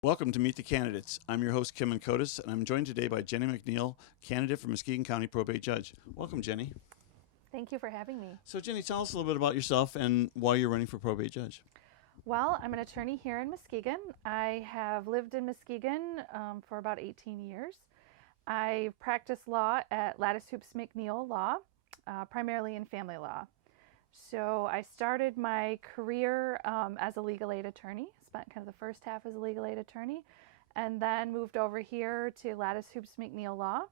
Welcome to Meet the Candidates. I'm your host, Kim Kotis, and I'm joined today by Jenny McNeill, candidate for Muskegon County Probate Judge. Welcome, Jenny. Thank you for having me. So, Jenny, tell us a little bit about yourself and why you're running for Probate Judge. Well, I'm an attorney here in Muskegon. I have lived in Muskegon for about 18 years. I practice law at Lattice Hoops McNeill Law, primarily in family law. So I started my career as a legal aid attorney, spent kind of the first half as a legal aid attorney, and then moved over here to Lattice Hoops McNeill Law,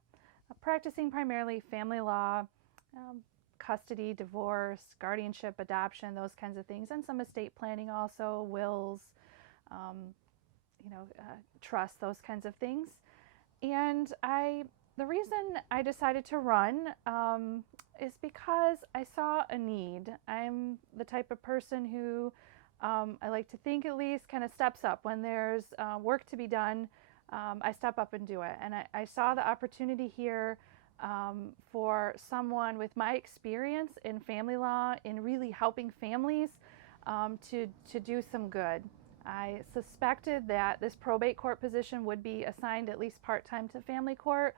practicing primarily family law, um, custody, divorce, guardianship, adoption, those kinds of things, and some estate planning also, wills, um, trust, those kinds of things. And the reason I decided to run is because I saw a need. I'm the type of person who I like to think at least kind of steps up when there's work to be done. I step up and do it. And I saw the opportunity here for someone with my experience in family law, in really helping families to do some good. I suspected that this probate court position would be assigned at least part-time to family court.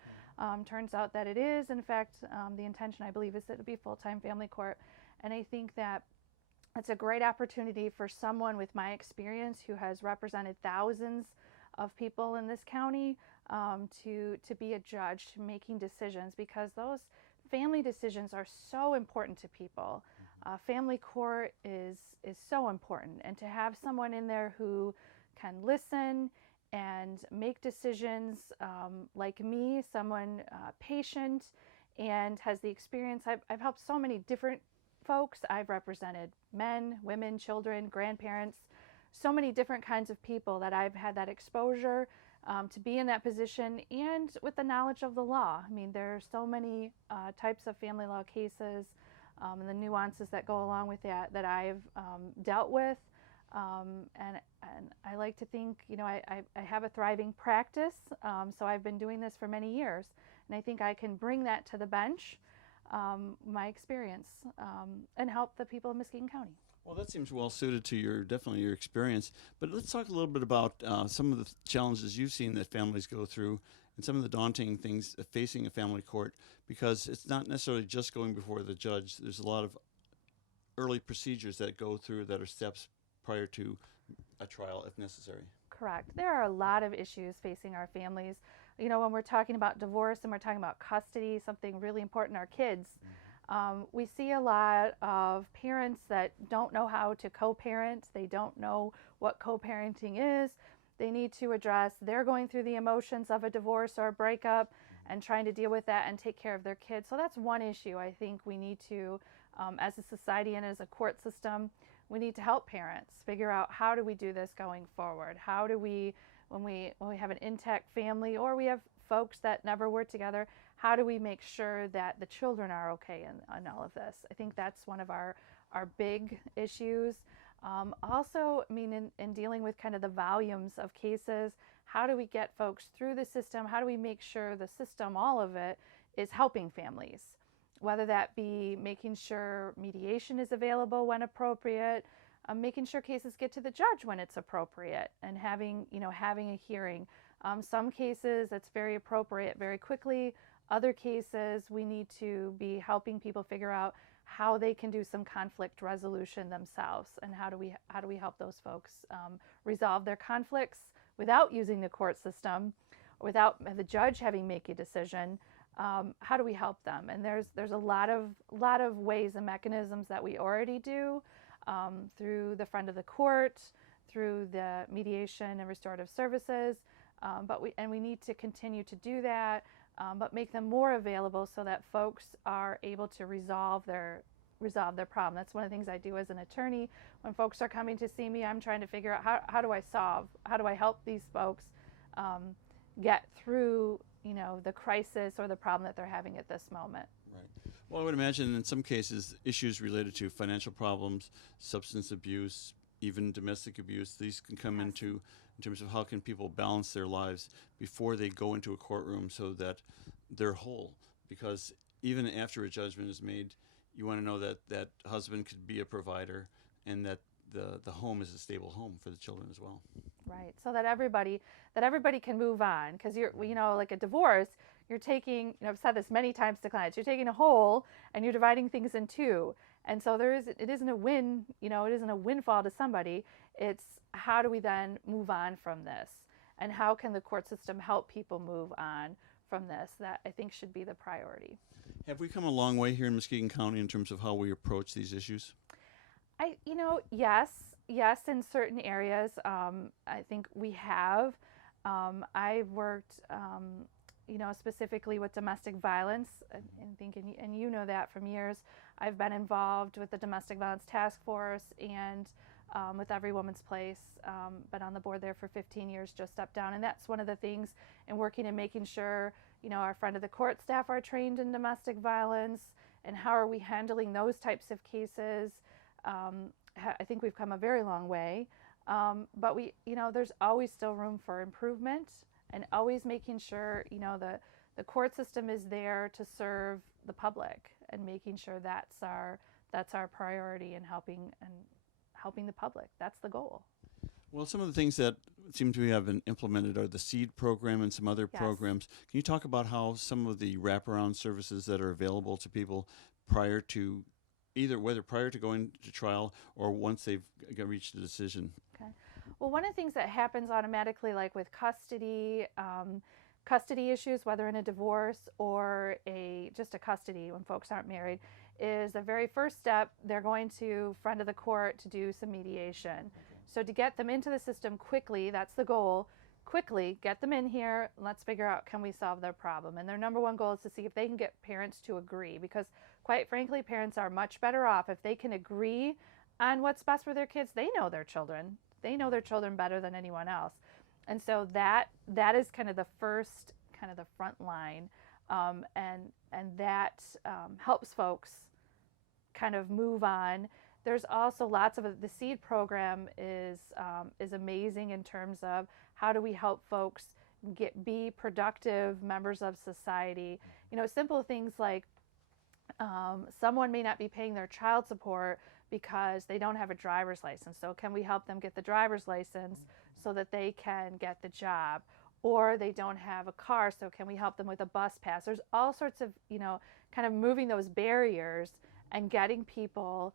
Turns out that it is. In fact, the intention, I believe, is that it would be full-time family court. And I think that it's a great opportunity for someone with my experience who has represented thousands of people in this county to be a judge, to making decisions, because those family decisions are so important to people. Family court is so important, and to have someone in there who can listen and make decisions like me, someone patient and has the experience. I've helped so many different folks. I've represented men, women, children, grandparents, so many different kinds of people that I've had that exposure to be in that position, and with the knowledge of the law. I mean, there are so many types of family law cases and the nuances that go along with that I've dealt with. And I like to think, I have a thriving practice, so I've been doing this for many years, and I think I can bring that to the bench, my experience, and help the people of Muskegon County. Well, that seems well suited to your experience. But let's talk a little bit about some of the challenges you've seen that families go through and some of the daunting things facing a family court, because it's not necessarily just going before the judge. There's a lot of early procedures that go through that are steps prior to a trial if necessary. Correct. There are a lot of issues facing our families. When we're talking about divorce and we're talking about custody, something really important, our kids. We see a lot of parents that don't know how to co-parent. They don't know what co-parenting is. They need to address, they're going through the emotions of a divorce or a breakup and trying to deal with that and take care of their kids. So that's one issue I think we need to, as a society and as a court system, we need to help parents figure out, how do we do this going forward? How do we, when we have an intact family, or we have folks that never were together, how do we make sure that the children are okay in all of this? I think that's one of our big issues. Also, I mean, in dealing with kind of the volumes of cases, how do we get folks through the system? How do we make sure the system, all of it, is helping families? Whether that be making sure mediation is available when appropriate, making sure cases get to the judge when it's appropriate, and having a hearing. Some cases it's very appropriate very quickly. Other cases we need to be helping people figure out how they can do some conflict resolution themselves, and how do we help those folks resolve their conflicts without using the court system, without the judge having to make a decision. How do we help them? And there's a lot of ways and mechanisms that we already do through the friend of the court, through the mediation and restorative services, but we need to continue to do that, but make them more available so that folks are able to resolve their problem. That's one of the things I do as an attorney. When folks are coming to see me, I'm trying to figure out how do I help these folks get through the crisis or the problem that they're having at this moment. Right. Well, I would imagine in some cases issues related to financial problems, substance abuse, even domestic abuse, these can come into in terms of how can people balance their lives before they go into a courtroom so that they're whole. Because even after a judgment is made, you want to know that that husband could be a provider and that the home is a stable home for the children as well. Right. So that everybody can move on, because like a divorce, you're taking, I've said this many times to clients, you're taking a whole and you're dividing things in two. And so it isn't a win, it isn't a windfall to somebody. It's how do we then move on from this? And how can the court system help people move on from this? That I think should be the priority. Have we come a long way here in Muskegon County in terms of how we approach these issues? Yes, in certain areas, I think we have. I've worked, specifically with domestic violence, and you know that from years. I've been involved with the Domestic Violence Task Force and with Every Woman's Place. Been on the board there for 15 years, just stepped down, and that's one of the things in working and making sure, our friend of the court staff are trained in domestic violence, and how are we handling those types of cases. I think we've come a very long way, but there's always still room for improvement, and always making sure, the court system is there to serve the public, and making sure that's our priority in helping the public. That's the goal. Well, some of the things that seem to have been implemented are the SEED program and some other Yes. programs. Can you talk about how some of the wraparound services that are available to people prior to whether prior to going to trial or once they've reached a decision? Okay. Well, one of the things that happens automatically, like with custody issues, whether in a divorce or just a custody when folks aren't married, is the very first step, they're going to friend of the court to do some mediation. So to get them into the system quickly, that's the goal. Quickly get them in here. Let's figure out, can we solve their problem? And their number one goal is to see if they can get parents to agree, because quite frankly, parents are much better off if they can agree on what's best for their kids. They know their children. They know their children better than anyone else. And so that is kind of the first, kind of the front line. And that helps folks kind of move on. There's also lots of the SEED program is amazing in terms of how do we help folks be productive members of society. Simple things like someone may not be paying their child support because they don't have a driver's license. So can we help them get the driver's license so that they can get the job? Or they don't have a car, so can we help them with a bus pass? There's all sorts of, kind of moving those barriers and getting people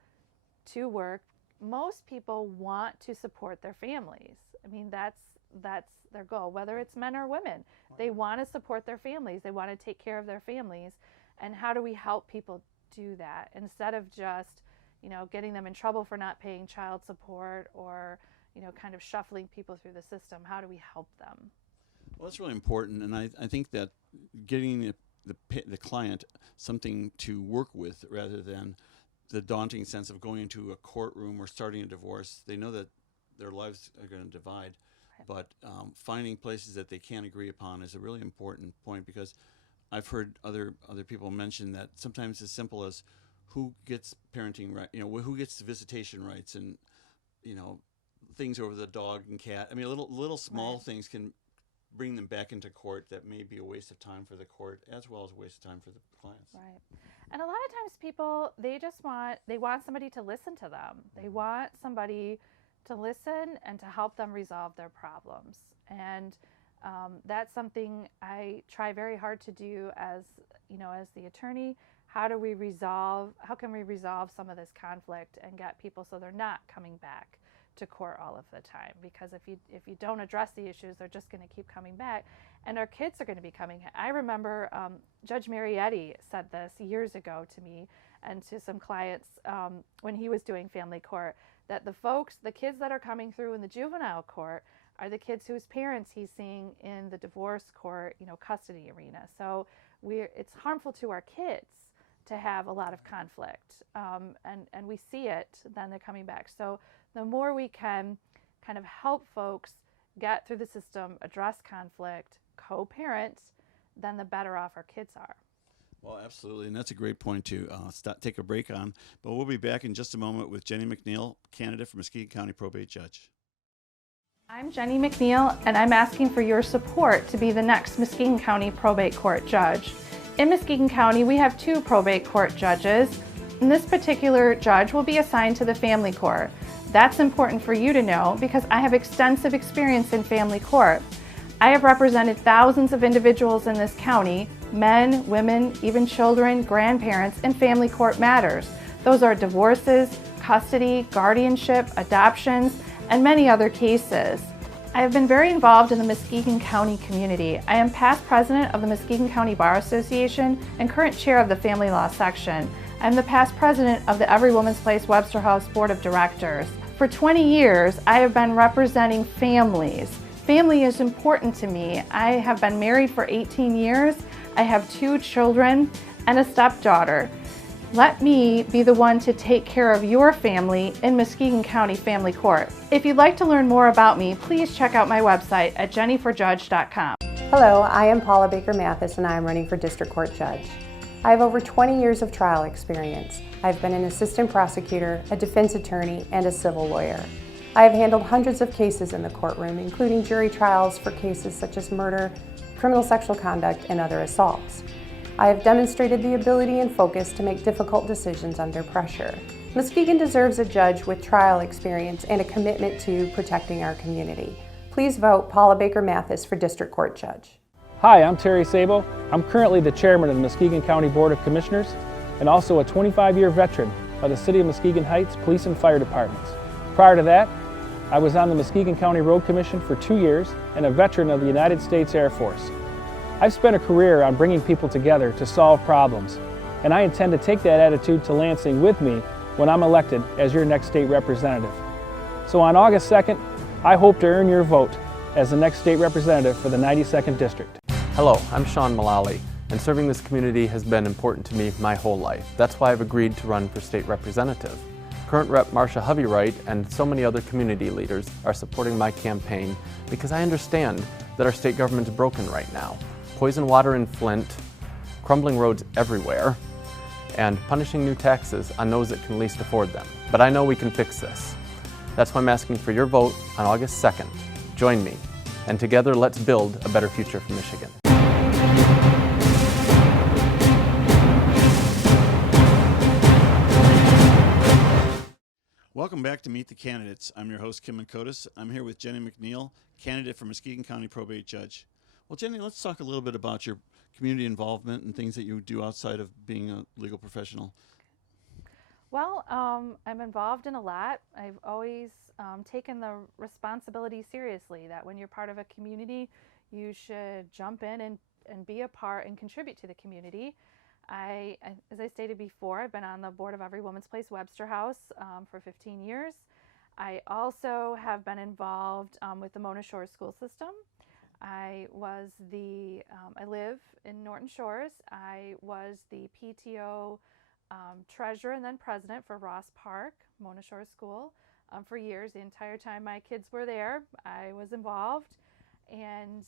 to work. Most people want to support their families. I mean, that's their goal, whether it's men or women. They want to support their families. They want to take care of their families. And how do we help people do that instead of just, getting them in trouble for not paying child support or, kind of shuffling people through the system? How do we help them? Well, that's really important, and I think that getting the client something to work with rather than the daunting sense of going into a courtroom or starting a divorce. They know that their lives are going to divide, but finding places that they can agree upon is a really important point, because I've heard other people mention that sometimes as simple as who gets parenting right, who gets the visitation rights, and things over the dog and cat. I mean, little small things can bring them back into court that may be a waste of time for the court as well as a waste of time for the clients. Right. And a lot of times people, they want somebody to listen to them. They want somebody to listen and to help them resolve their problems. And that's something I try very hard to do as the attorney. How can we resolve some of this conflict and get people so they're not coming back to court all of the time? Because if you don't address the issues, they're just going to keep coming back, and our kids are going to be coming. I remember Judge Marietti said this years ago to me and to some clients when he was doing family court, that the kids that are coming through in the juvenile court are the kids whose parents he's seeing in the divorce court, custody arena. So it's harmful to our kids to have a lot of conflict, and we see it, then they're coming back. So the more we can kind of help folks get through the system, address conflict, co-parent, then the better off our kids are. Well, absolutely, and that's a great point to take a break on. But we'll be back in just a moment with Jenny McNeill, candidate for Muskegon County Probate Judge. I'm Jenny McNeill, and I'm asking for your support to be the next Muskegon County Probate Court Judge. In Muskegon County, we have 2 probate court judges, and this particular judge will be assigned to the family court. That's important for you to know because I have extensive experience in family court. I have represented thousands of individuals in this county, men, women, even children, grandparents, in family court matters. Those are divorces, custody, guardianship, adoptions, and many other cases. I have been very involved in the Muskegon County community. I am past president of the Muskegon County Bar Association and current chair of the Family Law section. I am the past president of the Every Woman's Place Webster House Board of Directors. For 20 years, I have been representing families. Family is important to me. I have been married for 18 years. I have 2 children and a stepdaughter. Let me be the one to take care of your family in Muskegon County Family Court. If you'd like to learn more about me, please check out my website at jennyforjudge.com. Hello, I am Paula Baker Mathis and I am running for District Court Judge. I have over 20 years of trial experience. I've been an assistant prosecutor, a defense attorney, and a civil lawyer. I have handled hundreds of cases in the courtroom, including jury trials for cases such as murder, criminal sexual conduct, and other assaults. I have demonstrated the ability and focus to make difficult decisions under pressure. Muskegon deserves a judge with trial experience and a commitment to protecting our community. Please vote Paula Baker Mathis for District Court Judge. Hi, I'm Terry Sabo. I'm currently the chairman of the Muskegon County Board of Commissioners and also a 25-year veteran of the City of Muskegon Heights Police and Fire Departments. Prior to that, I was on the Muskegon County Road Commission for 2 years and a veteran of the United States Air Force. I've spent a career on bringing people together to solve problems, and I intend to take that attitude to Lansing with me when I'm elected as your next state representative. So on August 2nd, I hope to earn your vote as the next state representative for the 92nd District. Hello, I'm Sean Mullally, and serving this community has been important to me my whole life. That's why I've agreed to run for state representative. Current Rep. Marcia Hovey-Wright and so many other community leaders are supporting my campaign because I understand that our state government is broken right now. Poison water in Flint, crumbling roads everywhere, and punishing new taxes on those that can least afford them. But I know we can fix this. That's why I'm asking for your vote on August 2nd. Join me, and together let's build a better future for Michigan. Welcome back to Meet the Candidates. I'm your host, Kim Makotis. I'm here with Jenny McNeill, candidate for Muskegon County Probate Judge. Well, Jenny, let's talk a little bit about your community involvement and things that you do outside of being a legal professional. Well, I'm involved in a lot. I've always taken the responsibility seriously that when you're part of a community, you should jump in and be a part and contribute to the community. As I stated before, I've been on the board of Every Woman's Place Webster House for 15 years. I also have been involved with the Mona Shores school system. I live in Norton Shores. I was the PTO treasurer and then president for Ross Park, Mona Shores School for years. The entire time my kids were there, I was involved. And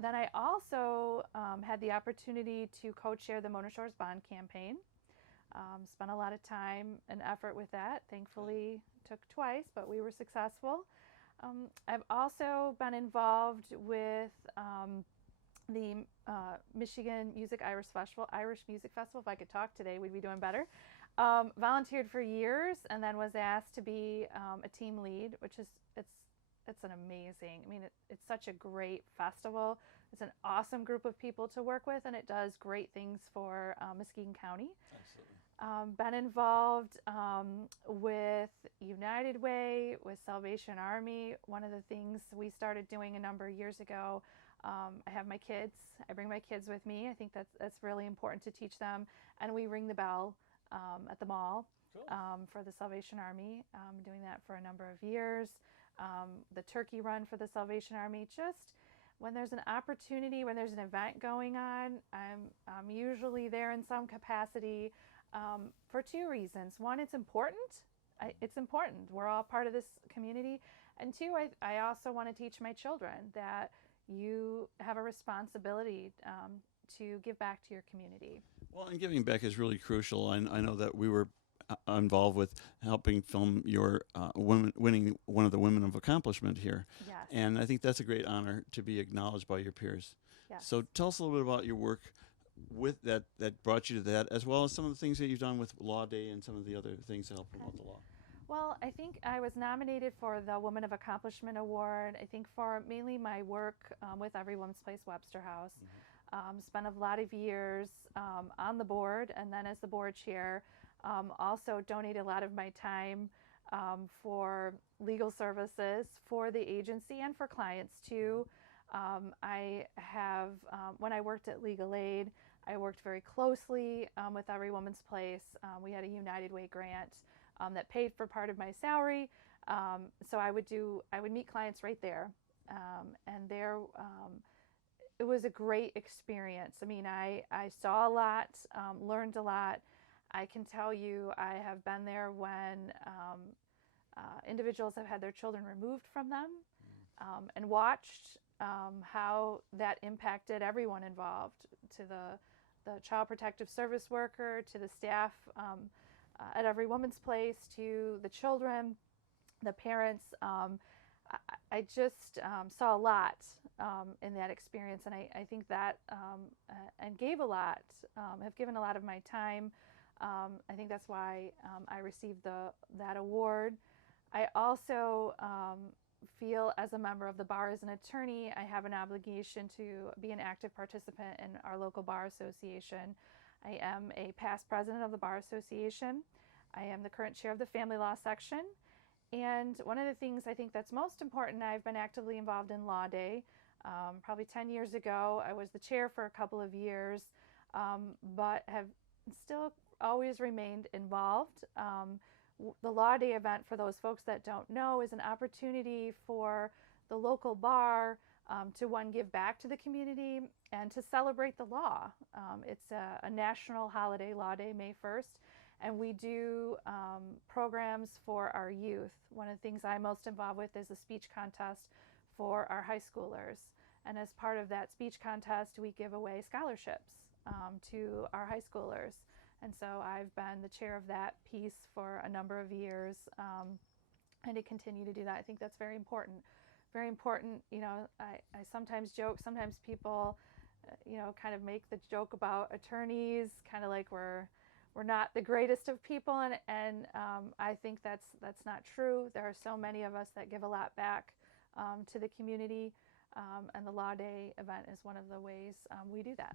then I also had the opportunity to co-chair the Mona Shores Bond campaign. Spent a lot of time and effort with that. Thankfully, took twice, but we were successful. I've also been involved with the Michigan Irish Music Festival. If I could talk today, we'd be doing better. Volunteered for years, and then was asked to be a team lead, which is it's an amazing. I mean, it's such a great festival. It's an awesome group of people to work with, and it does great things for Muskegon County. Absolutely. Been involved with United Way, with Salvation Army. One of the things we started doing a number of years ago, I have my kids. I bring my kids with me. I think that's really important to teach them. And we ring the bell at the mall. Cool. For the Salvation Army. Doing that for a number of years. The turkey run for the Salvation Army. Just when there's an opportunity, when there's an event going on, I'm usually there in some capacity for 2 reasons. One, it's important. It's important. We're all part of this community. And 2, I also want to teach my children that you have a responsibility to give back to your community. Well, and giving back is really crucial. I know that we were involved with helping film your winning one of the Women of Accomplishment here. Yes. And I think that's a great honor to be acknowledged by your peers. Yes. So tell us a little bit about your work with that brought you to that, as well as some of the things that you've done with Law Day and some of the other things that help promote the law. Well, I think I was nominated for the Woman of Accomplishment Award. I think for mainly my work with Every Woman's Place Webster House. Spent a lot of years on the board, and then as the board chair, also donated a lot of my time for legal services for the agency and for clients too. I have, when I worked at Legal Aid, I worked very closely with Every Woman's Place. We had a United Way grant that paid for part of my salary. So I would meet clients right there. And there, it was a great experience. I mean, I saw a lot, learned a lot. I can tell you, I have been there when individuals have had their children removed from them and watched how that impacted everyone involved, to the child protective service worker, to the staff at Every Woman's Place, to the children, the parents. I just saw a lot in that experience, and I think that and gave a lot, have given a lot of my time. I think that's why I received that award. I also feel, as a member of the bar, as an attorney, I have an obligation to be an active participant in our local bar association. I am a past president of the Bar Association. I am the current chair of the Family Law section. And one of the things I think that's most important, I've been actively involved in Law Day. Probably 10 years ago, I was the chair for a couple of years, but have still always remained involved. The Law Day event, for those folks that don't know, is an opportunity for the local bar to, one, give back to the community and to celebrate the law. It's a national holiday, Law Day, May 1st, and we do programs for our youth. One of the things I'm most involved with is a speech contest for our high schoolers. And as part of that speech contest, we give away scholarships to our high schoolers. And so I've been the chair of that piece for a number of years, and to continue to do that. I think that's very important. Very important. You know, I sometimes joke, sometimes people, kind of make the joke about attorneys, kind of like we're not the greatest of people, and I think that's not true. There are so many of us that give a lot back to the community, and the Law Day event is one of the ways we do that.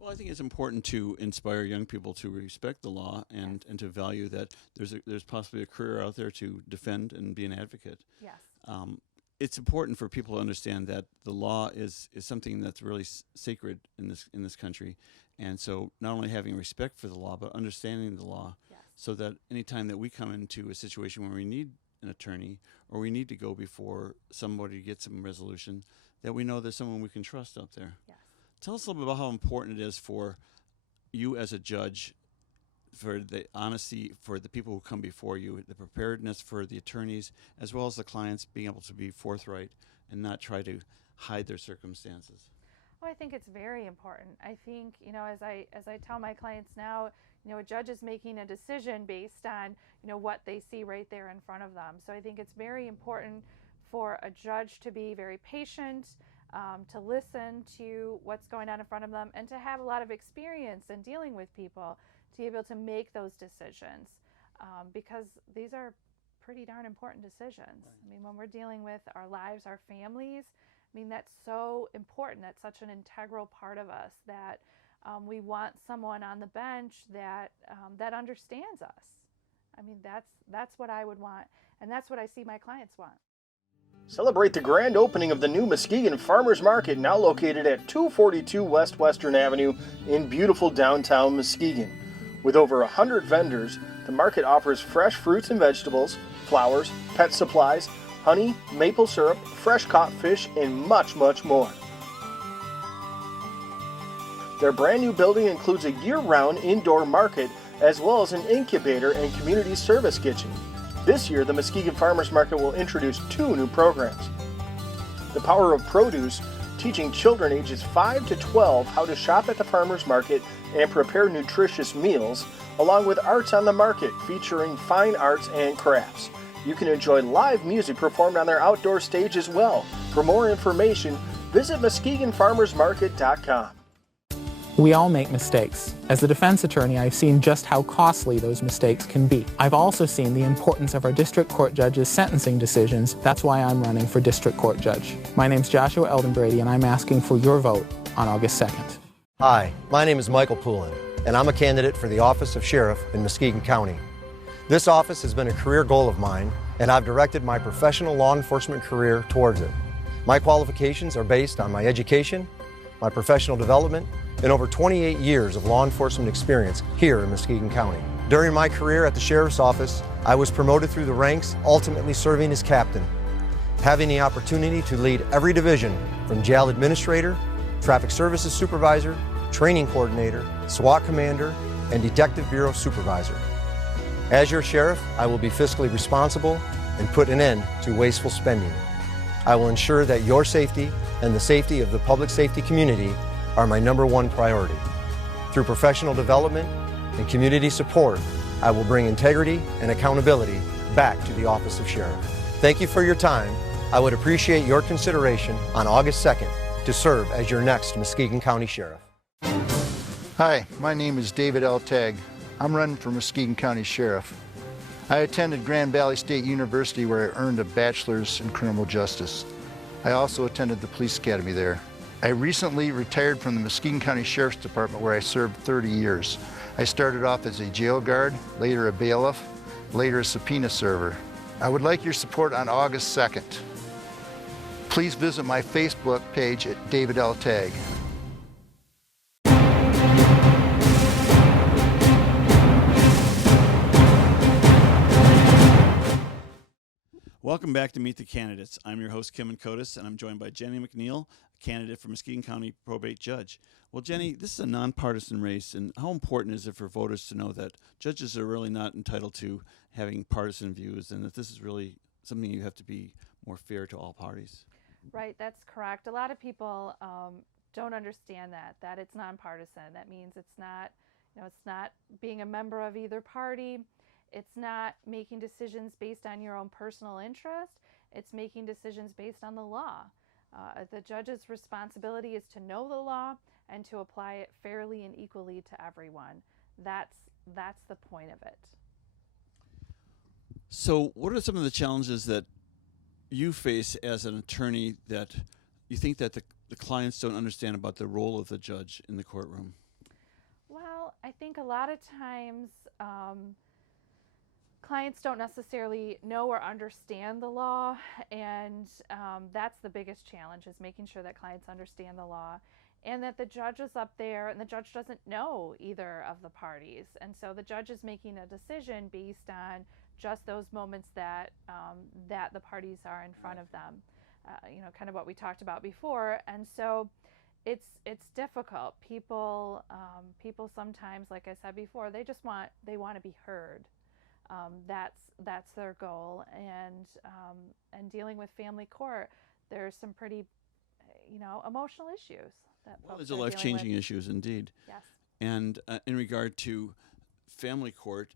Well, I think it's important to inspire young people to respect the law and to value that there's possibly a career out there to defend and be an advocate. Yes. It's important for people to understand that the law is something that's really sacred in this country, and so not only having respect for the law, but understanding the law, Yes. so that anytime that we come into a situation where we need an attorney or we need to go before somebody to get some resolution, that we know there's someone we can trust out there. Yes. Tell us a little bit about how important it is for you as a judge, for the honesty for the people who come before you, the preparedness for the attorneys, as well as the clients being able to be forthright and not try to hide their circumstances. Well, I think it's very important. I think, as I tell my clients now, a judge is making a decision based on, what they see right there in front of them. So I think it's very important for a judge to be very patient, to listen to what's going on in front of them, and to have a lot of experience in dealing with people to be able to make those decisions, because these are pretty darn important decisions. Right. I mean, when we're dealing with our lives, our families, I mean, that's so important. That's such an integral part of us that we want someone on the bench that understands us. I mean, that's what I would want, and that's what I see my clients want. Celebrate the grand opening of the new Muskegon Farmers Market, now located at 242 West Western Avenue in beautiful downtown Muskegon. With over 100 vendors, the market offers fresh fruits and vegetables, flowers, pet supplies, honey, maple syrup, fresh caught fish, and much, much more. Their brand new building includes a year-round indoor market, as well as an incubator and community service kitchen. This year, the Muskegon Farmers Market will introduce 2 new programs. The Power of Produce, teaching children ages 5 to 12 how to shop at the farmers market and prepare nutritious meals, along with Arts on the Market, featuring fine arts and crafts. You can enjoy live music performed on their outdoor stage as well. For more information, visit MuskegonFarmersMarket.com. We all make mistakes. As a defense attorney, I've seen just how costly those mistakes can be. I've also seen the importance of our district court judges' sentencing decisions. That's why I'm running for district court judge. My name's Joshua Eldenbrady, and I'm asking for your vote on August 2nd. Hi, my name is Michael Poulin, and I'm a candidate for the office of sheriff in Muskegon County. This office has been a career goal of mine, and I've directed my professional law enforcement career towards it. My qualifications are based on my education, my professional development, and over 28 years of law enforcement experience here in Muskegon County. During my career at the Sheriff's Office, I was promoted through the ranks, ultimately serving as captain, having the opportunity to lead every division from jail administrator, traffic services supervisor, training coordinator, SWAT commander, and detective bureau supervisor. As your sheriff, I will be fiscally responsible and put an end to wasteful spending. I will ensure that your safety and the safety of the public safety community are my #1 priority. Through professional development and community support, I will bring integrity and accountability back to the office of sheriff. Thank you for your time. I would appreciate your consideration on August 2nd to serve as your next Muskegon County Sheriff. Hi, my name is David L. Tagg. I'm running for Muskegon County Sheriff. I attended Grand Valley State University where I earned a bachelor's in criminal justice. I also attended the police academy there. I recently retired from the Muskegon County Sheriff's Department where I served 30 years. I started off as a jail guard, later a bailiff, later a subpoena server. I would like your support on August 2nd. Please visit my Facebook page at David L. Tagg. Welcome back to Meet the Candidates. I'm your host, Kim Kotis, and I'm joined by Jenny McNeill, a candidate for Muskegon County Probate Judge. Well, Jenny, this is a nonpartisan race, and how important is it for voters to know that judges are really not entitled to having partisan views, and that this is really something you have to be more fair to all parties? Right, that's correct. A lot of people don't understand that it's nonpartisan. That means it's not being a member of either party. It's not making decisions based on your own personal interest. It's making decisions based on the law. The judge's responsibility is to know the law and to apply it fairly and equally to everyone. That's the point of it. So what are some of the challenges that you face as an attorney that you think that the clients don't understand about the role of the judge in the courtroom? Well, I think a lot of times clients don't necessarily know or understand the law, and that's the biggest challenge, is making sure that clients understand the law and that the judge is up there and the judge doesn't know either of the parties. And so the judge is making a decision based on just those moments that the parties are in front of them, kind of what we talked about before. And so it's difficult. People sometimes, like I said before, they want to be heard. That's their goal, and dealing with family court, there's some pretty emotional issues that There's a life-changing issues indeed. Yes. And in regard to family court,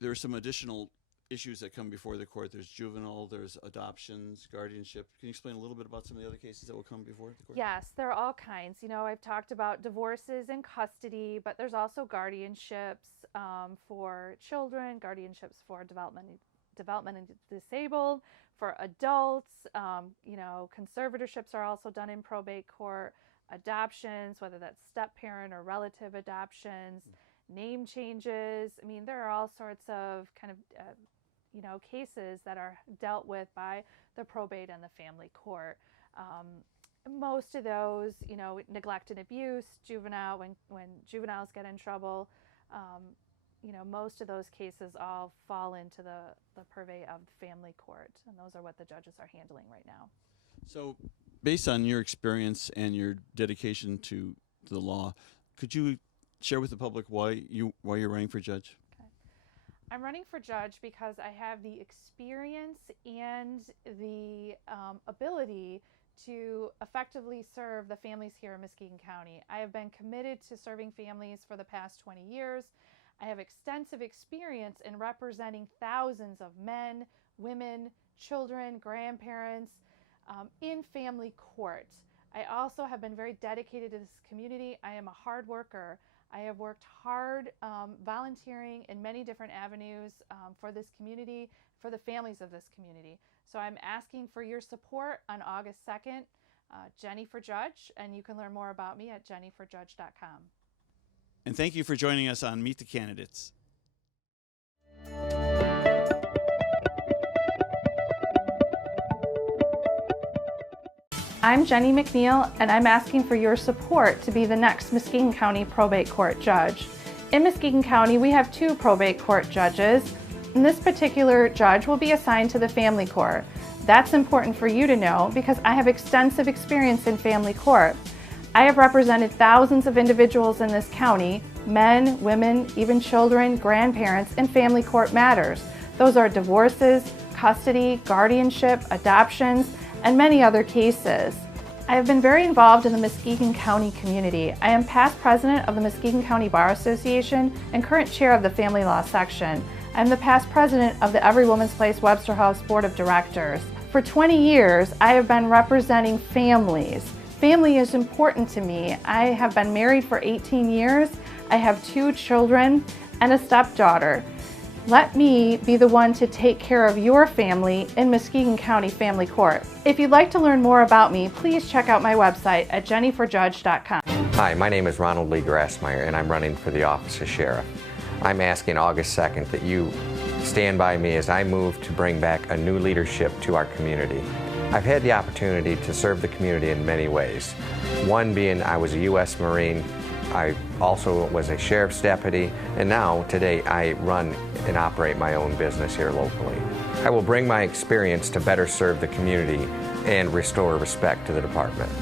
there are some additional issues that come before the court. There's juvenile, there's adoptions, guardianship. Can you explain a little bit about some of the other cases that will come before the court? Yes, there are all kinds. I've talked about divorces and custody, but there's also guardianships for children, guardianships for development and disabled, for adults. Conservatorships are also done in probate court. Adoptions, whether that's step-parent or relative adoptions, name changes. I mean, there are all sorts of kind of cases that are dealt with by the probate and the family court. Most of those, neglect and abuse, juvenile, when juveniles get in trouble, most of those cases all fall into the purvey of the family court, and those are what the judges are handling right now. So, based on your experience and your dedication to the law, could you share with the public why you're running for judge? Okay. I'm running for judge because I have the experience and the ability to effectively serve the families here in Muskegon County. I have been committed to serving families for the past 20 years. I have extensive experience in representing thousands of men, women, children, grandparents in family court. I also have been very dedicated to this community. I am a hard worker. I have worked hard volunteering in many different avenues for this community, for the families of this community. So I'm asking for your support on August 2nd, Jenny for Judge, and you can learn more about me at jennyforjudge.com. And thank you for joining us on Meet the Candidates. I'm Jenny McNeill, and I'm asking for your support to be the next Muskegon County Probate Court Judge. In Muskegon County, we have 2 probate court judges, and this particular judge will be assigned to the family court. That's important for you to know because I have extensive experience in family court. I have represented thousands of individuals in this county, men, women, even children, grandparents, in family court matters. Those are divorces, custody, guardianship, adoptions, and many other cases. I have been very involved in the Muskegon County community. I am past president of the Muskegon County Bar Association and current chair of the Family Law Section. I'm the past president of the Every Woman's Place Webster House Board of Directors. For 20 years, I have been representing families. Family is important to me. I have been married for 18 years. I have 2 children and a stepdaughter. Let me be the one to take care of your family in Muskegon County Family Court. If you'd like to learn more about me, please check out my website at jennyforjudge.com. Hi, my name is Ronald Lee Grassmeyer, and I'm running for the office of sheriff. I'm asking August 2nd that you stand by me as I move to bring back a new leadership to our community. I've had the opportunity to serve the community in many ways. One being I was a U.S. Marine. I also was a sheriff's deputy, and now, today, I run and operate my own business here locally. I will bring my experience to better serve the community and restore respect to the department.